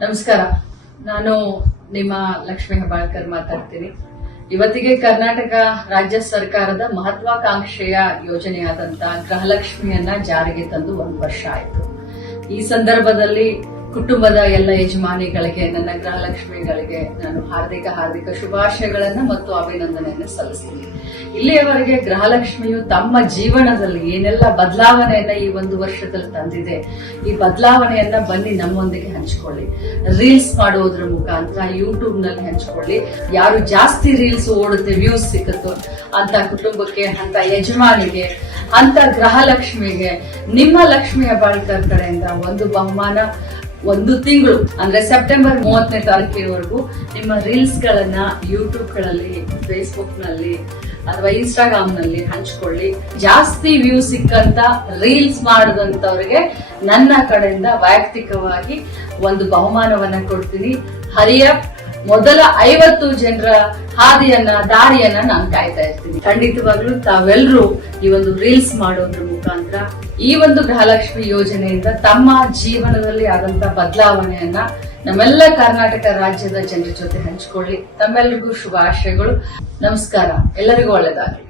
ನಮಸ್ಕಾರ. ನಾನು ನಿಮ್ಮ ಲಕ್ಷ್ಮೀ ಹೆಬ್ಬಾಳ್ಕರ್ ಮಾತಾಡ್ತೀನಿ. ಇವತ್ತಿಗೆ ಕರ್ನಾಟಕ ರಾಜ್ಯ ಸರ್ಕಾರದ ಮಹತ್ವಾಕಾಂಕ್ಷೆಯ ಯೋಜನೆಯಾದಂತ ಗೃಹಲಕ್ಷ್ಮಿಯನ್ನ ಜಾರಿಗೆ ತಂದು 1 ವರ್ಷ ಆಯಿತು. ಈ ಸಂದರ್ಭದಲ್ಲಿ ಕುಟುಂಬದ ಎಲ್ಲ ಯಜಮಾನಿಗಳಿಗೆ, ನನ್ನ ಗೃಹಲಕ್ಷ್ಮಿಗಳಿಗೆ ನಾನು ಹಾರ್ದಿಕ ಶುಭಾಶಯಗಳನ್ನ ಮತ್ತು ಅಭಿನಂದನೆಯನ್ನು ಸಲ್ಲಿಸ್ತೀನಿ. ಇಲ್ಲಿಯವರೆಗೆ ಗೃಹಲಕ್ಷ್ಮಿಯು ತಮ್ಮ ಜೀವನದಲ್ಲಿ ಏನೆಲ್ಲ ಬದಲಾವಣೆಯನ್ನ ಈ 1 ವರ್ಷದಲ್ಲಿ ತಂದಿದೆ, ಈ ಬದಲಾವಣೆಯನ್ನ ಬನ್ನಿ ನಮ್ಮೊಂದಿಗೆ ಹಂಚಿಕೊಳ್ಳಿ. ರೀಲ್ಸ್ ಮಾಡುವುದರ ಮುಖಾಂತರ ಯೂಟ್ಯೂಬ್ ನಲ್ಲಿ ಹಂಚಿಕೊಳ್ಳಿ. ಯಾರು ಜಾಸ್ತಿ ರೀಲ್ಸ್ ಓಡುತ್ತೆ, ವ್ಯೂಸ್ ಸಿಕ್ಕುತ್ತೋ ಅಂತ ಕುಟುಂಬಕ್ಕೆ, ಅಂತ ಯಜಮಾನಿಗೆ, ಅಂತ ಗೃಹಲಕ್ಷ್ಮಿಗೆ ನಿಮ್ಮ ಲಕ್ಷ್ಮಿ ಹೆಬ್ಬಾಳ್ಕರ್ ಕಡೆಯಿಂದ ಒಂದು ಬಹುಮಾನ 1 ತಿಂಗಳು ಅಂದ್ರೆ ಸೆಪ್ಟೆಂಬರ್ 30ನೇ ತಾರೀಕಿನವರೆಗೂ ನಿಮ್ಮ ರೀಲ್ಸ್ ಗಳನ್ನ ಯೂಟ್ಯೂಬ್ ಗಳಲ್ಲಿ, ಫೇಸ್ಬುಕ್ ನಲ್ಲಿ ಅಥವಾ ಇನ್ಸ್ಟಾಗ್ರಾಮ್ ನಲ್ಲಿ ಹಂಚ್ಕೊಳ್ಳಿ. ಜಾಸ್ತಿ ವ್ಯೂ ಸಿಕ್ಕಂತ ರೀಲ್ಸ್ ಮಾಡದಂತವ್ರಿಗೆ ನನ್ನ ಕಡೆಯಿಂದ ವೈಯಕ್ತಿಕವಾಗಿ ಒಂದು ಬಹುಮಾನವನ್ನ ಕೊಡ್ತೀನಿ. ಹರಿಯಪ್ ಮೊದಲ 50 ಜನರ ದಾರಿಯನ್ನ ನಾನು ಕಾಯ್ತಾ ಇರ್ತೀನಿ. ಖಂಡಿತವಾಗ್ಲೂ ತಾವೆಲ್ಲರೂ ಈ ಒಂದು ರೀಲ್ಸ್ ಮಾಡೋದ್ರ ಮುಖಾಂತರ ಈ ಒಂದು ಗೃಹಲಕ್ಷ್ಮಿ ಯೋಜನೆಯಿಂದ ತಮ್ಮ ಜೀವನದಲ್ಲಿ ಆದಂತ ಬದಲಾವಣೆಯನ್ನ ನಮ್ಮೆಲ್ಲ ಕರ್ನಾಟಕ ರಾಜ್ಯದ ಜನರ ಜೊತೆ ಹಂಚಿಕೊಳ್ಳಿ. ತಮ್ಮೆಲ್ಲರಿಗೂ ಶುಭಾಶಯಗಳು. ನಮಸ್ಕಾರ. ಎಲ್ಲರಿಗೂ ಒಳ್ಳೆಯದಾಗಲಿ.